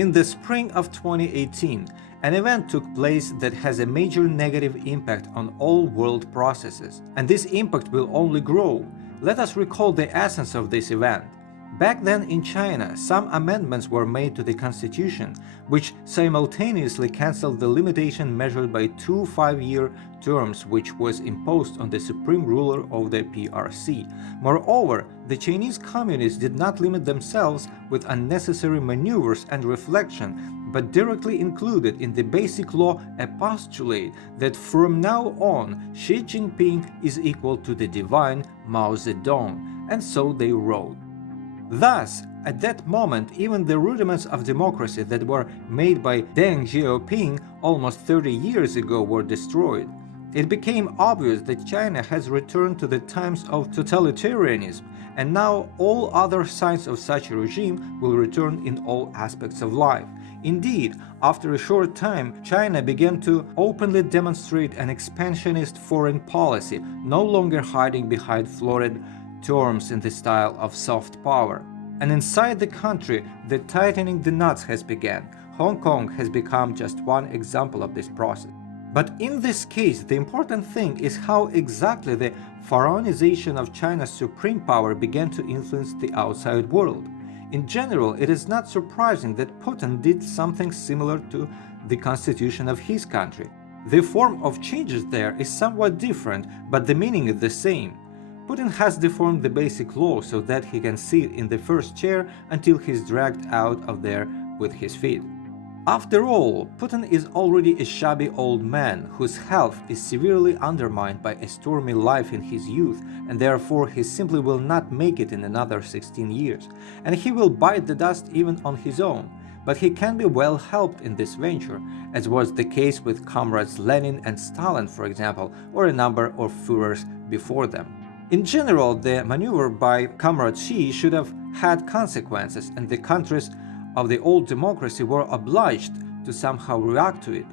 In the spring of 2018, an event took place that has a major negative impact on all world processes, and this impact will only grow. Let us recall the essence of this event. Back then in China, some amendments were made to the constitution, which simultaneously cancelled the limitation measured by 2 5-year terms which was imposed on the supreme ruler of the PRC. Moreover, the Chinese communists did not limit themselves with unnecessary maneuvers and reflection, but directly included in the basic law a postulate that from now on Xi Jinping is equal to the divine Mao Zedong, and so they wrote. Thus, at that moment, even the rudiments of democracy that were made by Deng Xiaoping almost 30 years ago were destroyed. It became obvious that China has returned to the times of totalitarianism, and now all other signs of such a regime will return in all aspects of life. Indeed, after a short time, China began to openly demonstrate an expansionist foreign policy, no longer hiding behind florid terms in the style of soft power. And inside the country, the tightening the knots has begun. Hong Kong has become just one example of this process. But in this case, the important thing is how exactly the pharaonization of China's supreme power began to influence the outside world. In general, it is not surprising that Putin did something similar to the constitution of his country. The form of changes there is somewhat different, but the meaning is the same. Putin has deformed the basic law so that he can sit in the first chair until he's dragged out of there with his feet. After all, Putin is already a shabby old man whose health is severely undermined by a stormy life in his youth, and therefore he simply will not make it in another 16 years, and he will bite the dust even on his own. But he can be well helped in this venture, as was the case with comrades Lenin and Stalin, for example, or a number of Führers before them. In general, the maneuver by Comrade Xi should have had consequences, and the countries of the old democracy were obliged to somehow react to it.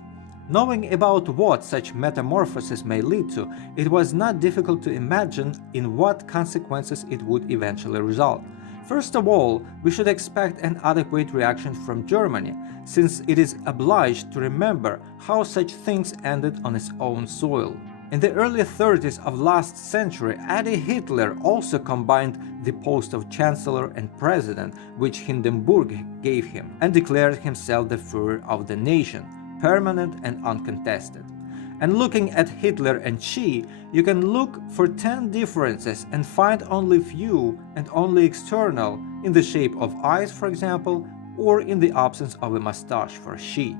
Knowing about what such metamorphosis may lead to, it was not difficult to imagine in what consequences it would eventually result. First of all, we should expect an adequate reaction from Germany, since it is obliged to remember how such things ended on its own soil. In the early 30s of last century, Adolf Hitler also combined the post of Chancellor and President, which Hindenburg gave him, and declared himself the Führer of the nation, permanent and uncontested. And looking at Hitler and Xi, you can look for 10 differences and find only few and only external, in the shape of eyes, for example, or in the absence of a mustache for Xi.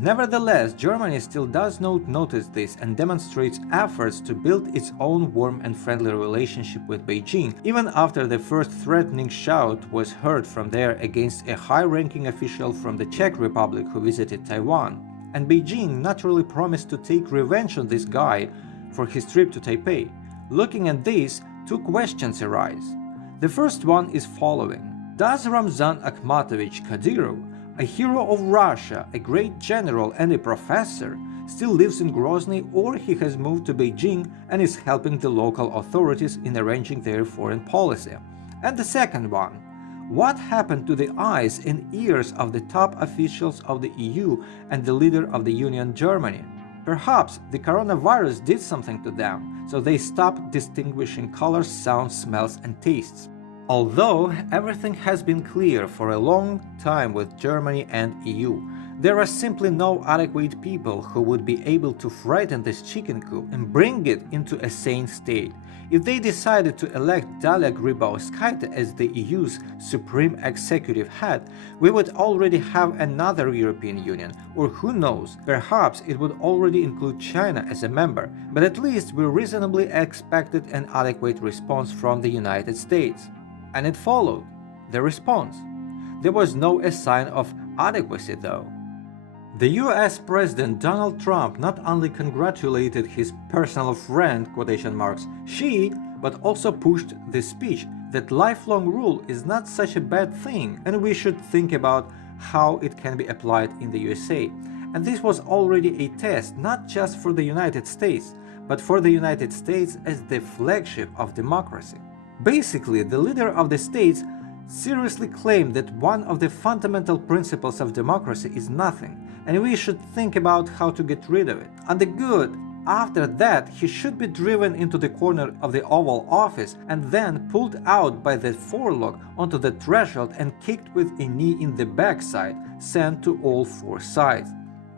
Nevertheless, Germany still does not notice this and demonstrates efforts to build its own warm and friendly relationship with Beijing, even after the first threatening shout was heard from there against a high-ranking official from the Czech Republic who visited Taiwan. And Beijing naturally promised to take revenge on this guy for his trip to Taipei. Looking at this, two questions arise. The first one is following. Does Ramzan Akhmatovich Kadyrov, a hero of Russia, a great general and a professor, still lives in Grozny, or he has moved to Beijing and is helping the local authorities in arranging their foreign policy? And the second one, what happened to the eyes and ears of the top officials of the EU and the leader of the Union, Germany? Perhaps the coronavirus did something to them, so they stopped distinguishing colors, sounds, smells and tastes. Although everything has been clear for a long time with Germany and EU, there are simply no adequate people who would be able to frighten this chicken coop and bring it into a sane state. If they decided to elect Dalia Grybauskaite as the EU's supreme executive head, we would already have another European Union, or who knows, perhaps it would already include China as a member, but at least we reasonably expected an adequate response from the United States. And it followed. The response. There was no sign of adequacy, though. The US President Donald Trump not only congratulated his personal friend, quotation marks, Xi, but also pushed the speech that lifelong rule is not such a bad thing and we should think about how it can be applied in the USA. And this was already a test not just for the United States, but for the United States as the flagship of democracy. Basically, the leader of the states seriously claimed that one of the fundamental principles of democracy is nothing, and we should think about how to get rid of it. On the good, after that, he should be driven into the corner of the Oval Office and then pulled out by the forelock onto the threshold and kicked with a knee in the backside, sent to all four sides.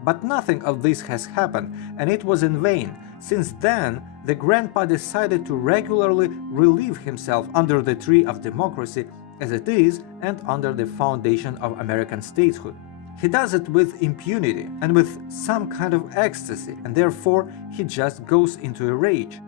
But nothing of this has happened, and it was in vain. Since then, the grandpa decided to regularly relieve himself under the tree of democracy as it is and under the foundation of American statehood. He does it with impunity and with some kind of ecstasy, and therefore he just goes into a rage.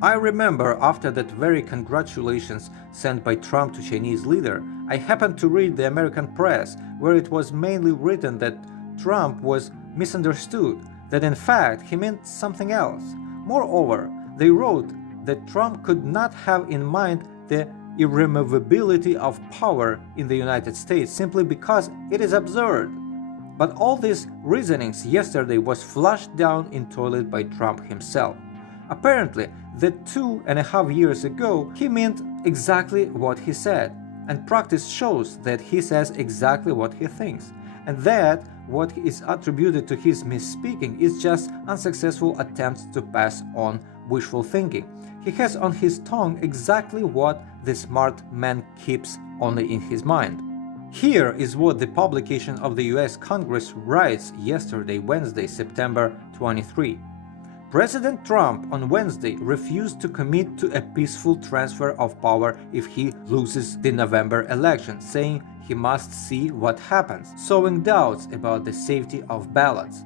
I remember after that very congratulations sent by Trump to Chinese leader, I happened to read the American press where it was mainly written that Trump was misunderstood, that in fact he meant something else. Moreover, they wrote that Trump could not have in mind the irremovability of power in the United States simply because it is absurd. But all these reasonings yesterday was flushed down in toilet by Trump himself. Apparently, that 2.5 years ago he meant exactly what he said, and practice shows that he says exactly what he thinks, and that what is attributed to his misspeaking is just unsuccessful attempts to pass on wishful thinking. He has on his tongue exactly what the smart man keeps only in his mind. Here is what the publication of the US Congress writes yesterday, Wednesday, September 23. President Trump on Wednesday refused to commit to a peaceful transfer of power if he loses the November election, saying he must see what happens, sowing doubts about the safety of ballots.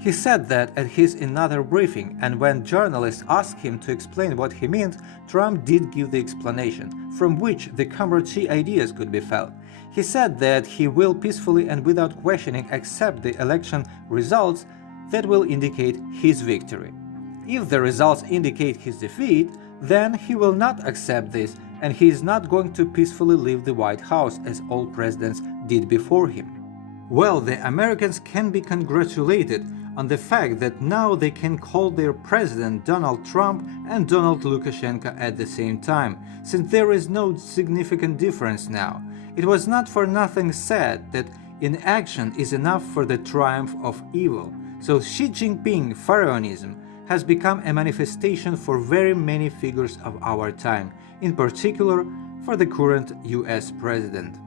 He said that at his another briefing, and when journalists asked him to explain what he meant, Trump did give the explanation, from which the Comrade Xi ideas could be felt. He said that he will peacefully and without questioning accept the election results that will indicate his victory. If the results indicate his defeat, then he will not accept this, and he is not going to peacefully leave the White House as all presidents did before him. Well, the Americans can be congratulated on the fact that now they can call their president Donald Trump and Donald Lukashenko at the same time, since there is no significant difference now. It was not for nothing said that inaction is enough for the triumph of evil. So Xi Jinping Pharaonism has become a manifestation for very many figures of our time, in particular for the current US president.